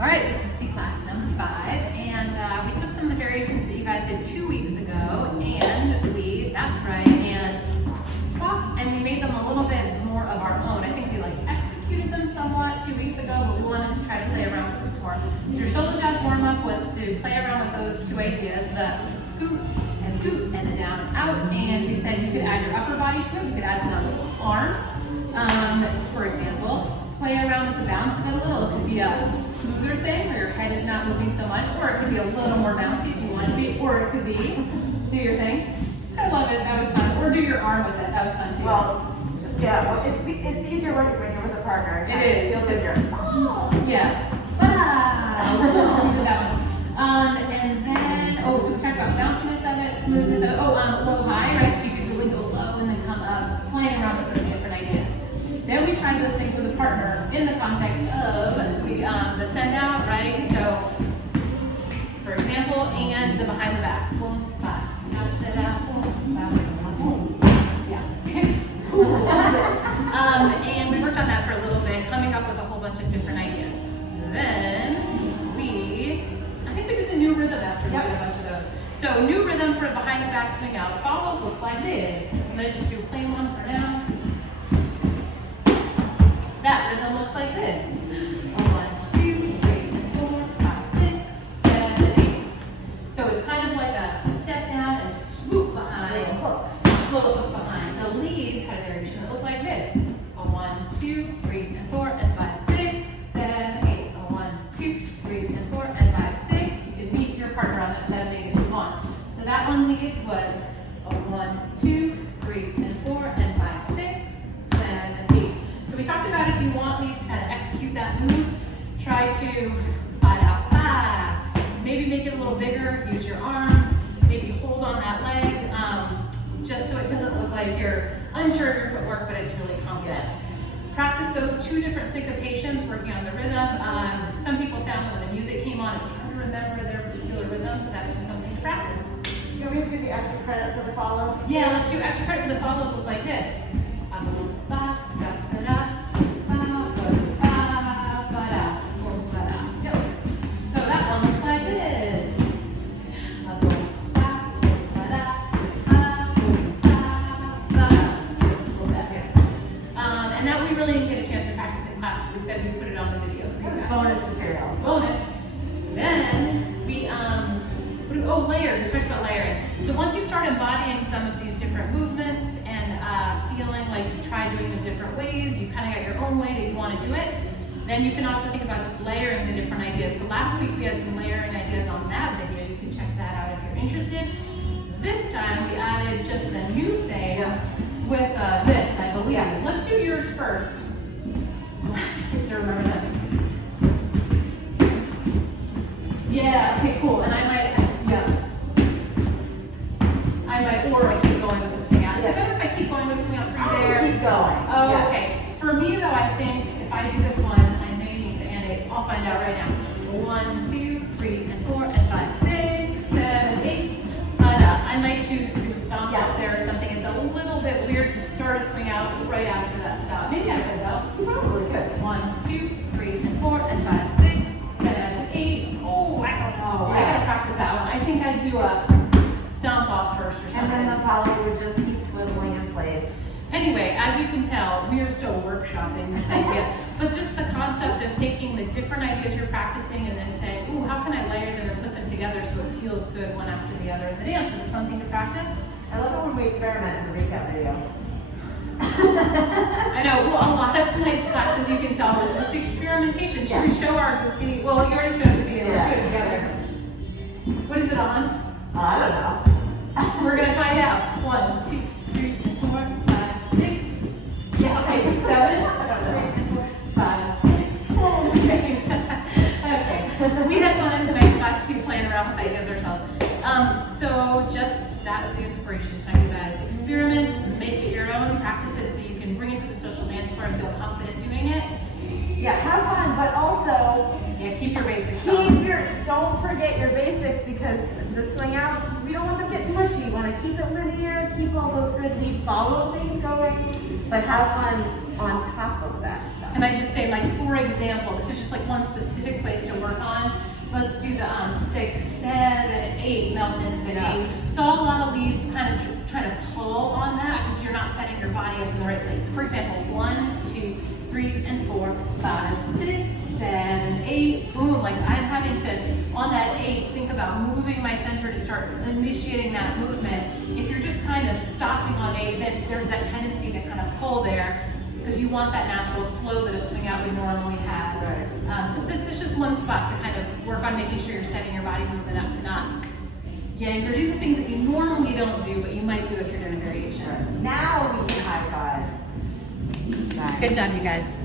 All right, this is C class number 5, and we took some of the variations that you guys did 2 weeks ago, and we made them a little bit more of our own. I think we executed them somewhat 2 weeks ago, but we wanted to try to play around with this more. So your solo jazz warm-up was to play around with those 2 ideas, the scoop, and the down, out, and we said you could add your upper body to it, you could add some arms, for example. Play around with the bounce of it a little. It could be a smoother thing where your head is not moving so much, or it could be a little more bouncy if you want it to be, or it could be do your thing. I love it, that was fun. Or do your arm with it, that was fun too. Well, it's easier when you're with a partner. It is. Feels easier. Oh, yeah. We'll do that one. And then, so we talked about bounciness of it, smoothness of it. Low high, right? So you could really go low and then come up, playing around with those different ideas. Then we tried those things with a partner in the context of the send out, right? So, for example, and the behind the back. And we worked on that for a little bit, coming up with a whole bunch of different ideas. Then I think we did a new rhythm after we did a bunch of those. So new rhythm for behind the back swing out. Follows looks like this. I'm gonna just do a plain one for now. That rhythm looks like this. 1, 2, 3, 4, 5, 6, 7, 8. So it's kind of like a step down and swoop behind, little hook behind. The leads had a variation that looked like this. 1, 2, 3, 4, and 5, 6, 7, 8. 1, 2, 3, 4, and 5, 6. You can meet your partner on that 7, 8 if you want. So that one leads was 1, 2, 3, 4, and 5, 6, 7, 8. So we talked about if you want leads to kind of execute that move, try to maybe make it a little bigger, use your arms, maybe hold on that leg, just so it doesn't look like you're unsure of your footwork, but it's really confident. Practice those 2 different syncopations, working on the rhythm. Some people found that when the music came on, it's hard to remember their particular rhythm, so that's just something to practice. Can we do the extra credit for the follows? Yeah, let's do extra credit for the follows look like this. So that one looks like this. And that we really didn't get a chance to practice in class, but we said we put it on the video for you guys. Bonus material. Bonus. Then we layer. We talked about layering. So once you start embodying some of these different movements and feeling like you tried doing them different ways, you kind of got your own way that you want to do it, then you can also think about just layering the different ideas. So last week we had some layering ideas on that video. You can check that out if you're interested. This time we added just the new things with this, I believe. Yeah. Let's do yours first. I have to remember that. Yeah, okay, cool. And I keep going with the swing out. Is it better if I keep going with the swing out for you there? Keep going. Oh, yeah. Okay. For me though, I think if I do this one, I know you need to end it. I'll find out right now. 1, 2, 3, 4, and 5, 6, 7, 8. I might choose to do a stomp out there or something. It's a little bit weird to start a swing out right after that stop. Maybe I could though. You probably could. 1, 2, 3, 4, and 5, 6, 7, 8. Oh, I don't know. I gotta practice that one. I think I'd do a stomp off first or something. And then the follow would just keep swiveling in place. Anyway, as you can tell, we are still workshopping this idea, but just the concept of taking the different ideas you're practicing and then saying, ooh, how can I layer them and put them together so it feels good one after the other in the dance is a fun thing to practice. I love it when we experiment in the recap video. I know, well, a lot of tonight's class, as you can tell, was just experimentation. Should we show our goofy, well, you already showed the video, let's do it together. What is it on? I don't know. We're gonna find out. 1, 2, 3, 4, 5, 6. Yeah, okay, 7, 3, 4, 5, 6, 7. Okay. Okay. We had fun in tonight's class too, playing around with ideas ourselves. So just that was the inspiration tonight, you guys. Experiment, make it your own, practice it so you can bring it to the social dance floor and feel confident doing it. Yeah, have fun, but also keep your basics on. Don't forget your basics, because the swing outs, we don't want them getting mushy. You want to keep it linear, keep all those good lead follow things going, but have fun on top of that stuff. and I just say, like, for example, this is just like one specific place to work on. Let's do the 6, 7, 8, melt into the 8. Saw a lot of leads kind of trying to pull on that because you're not setting your body up in the right place. So for example, 1, 2, 3, and 4, 5, 6, 7, 8, boom. Like I'm having to, on that 8, think about moving my center to start initiating that movement. If you're just kind of stopping on 8, then there's that tendency to kind of pull there because you want that natural flow that a swing out would normally have. Right. So that's just one spot to kind of work on making sure you're setting your body movement up to not yank or do the things that you normally don't do, but you might do if you're doing a variation. Now we can high five. Nice. Good job, you guys.